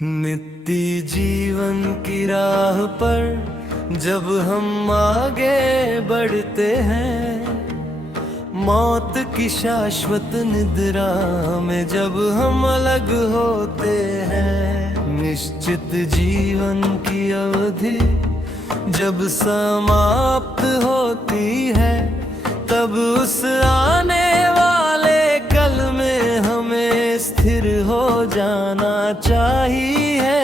नित्य जीवन की राह पर जब हम आगे बढ़ते हैं, मौत की शाश्वत निद्रा में जब हम अलग होते हैं, निश्चित जीवन की अवधि जब समाप्त होती है, तब उस आने वाले कल में हमें स्थिर हो जाना चाहिए।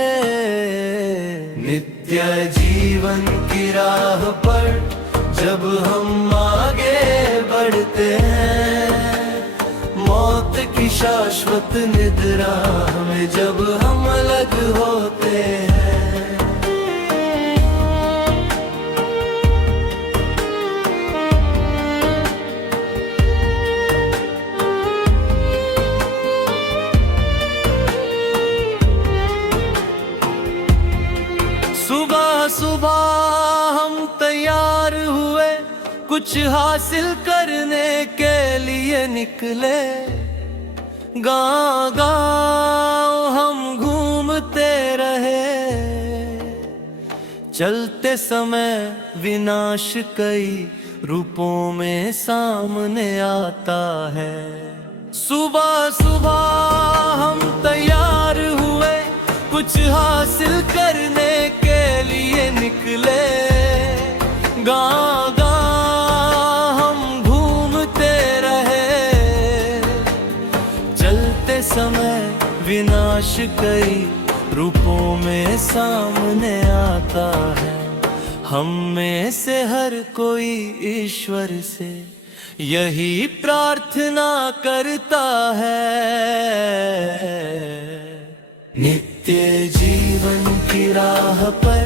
नित्य जीवन की राह पर जब हम आगे बढ़ते हैं, मौत की शाश्वत निद्रा में जब हम अलग होते हैं। सुबह सुबह हम तैयार हुए, कुछ हासिल करने के लिए निकले। गाँव हम घूमते रहे, चलते समय विनाश कई रूपों में सामने आता है। सुबह सुबह हम तैयार हुए, कुछ हासिल करने के लिए निकले। गाँव हम घूमते रहे, चलते समय विनाश कई रूपों में सामने आता है। हम में से हर कोई ईश्वर से यही प्रार्थना करता है। नित्य जीवन की राह पर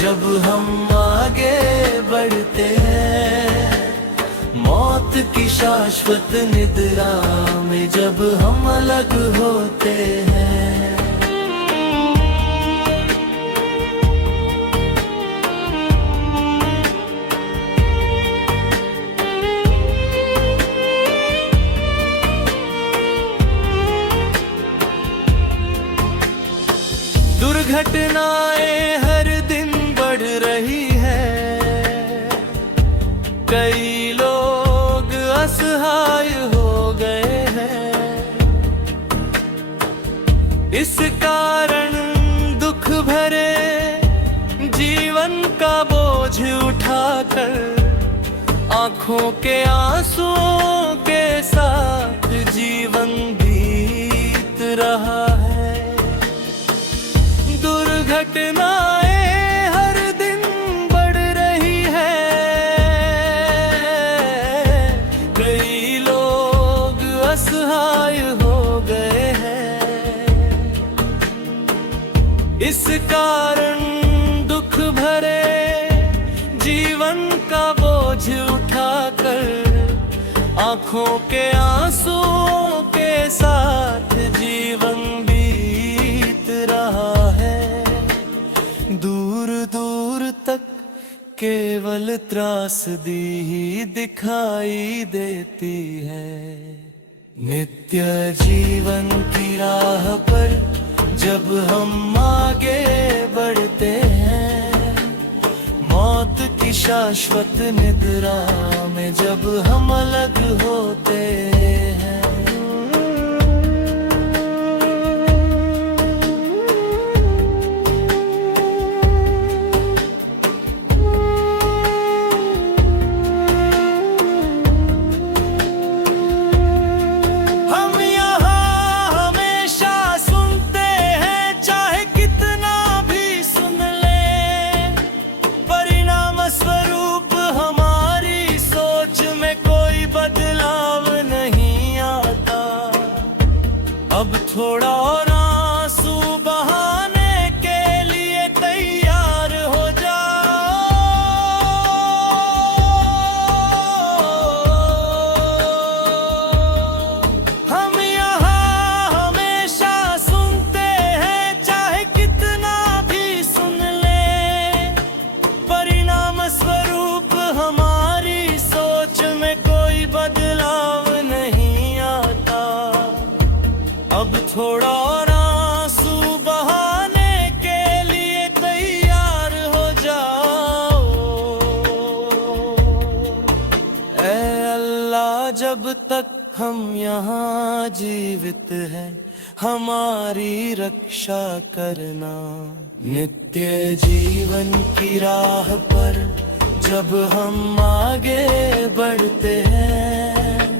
जब हम आगे बढ़ते हैं, मौत की शाश्वत निद्रा में जब हम अलग होते हैं। दुर्घटनाएं हर दिन बढ़ रही है, कई लोग असहाय हो गए हैं। इस कारण दुख भरे जीवन का बोझ उठाकर आंखों के आंसुओं के साथ जीवन बीत रहा है। दुर्घटनाएं हर दिन बढ़ रही है, कई लोग असहाय हो गए हैं। इस कारण दुख भरे जीवन का बोझ उठाकर आंखों के आंसुओं के साथ जीवन बीत रहा है। दूर दूर तक केवल त्रासदी ही दिखाई देती है। नित्य जीवन की राह पर जब हम आगे बढ़ते हैं, मौत की शाश्वत निद्रा में जब हम अलग होते हैं। बदलाव नहीं हम यहाँ जीवित हैं, हमारी रक्षा करना। नित्य जीवन की राह पर जब हम आगे बढ़ते हैं,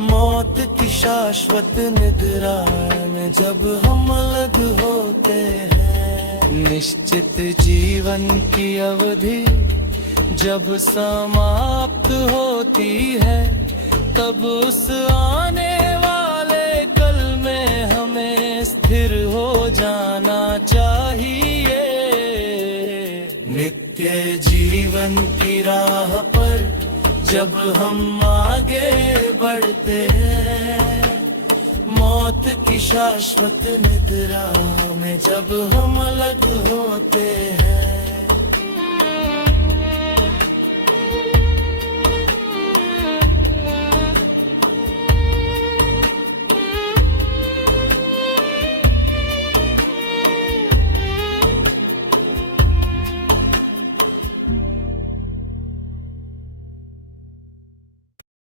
मौत की शाश्वत निद्रा में जब हम अलग होते हैं, निश्चित जीवन की अवधि जब समाप्त होती है, तब उस आने वाले कल में हमें स्थिर हो जाना चाहिए। नित्य जीवन की राह पर जब हम आगे बढ़ते हैं, मौत की शाश्वत निद्रा में जब हम अलग होते हैं,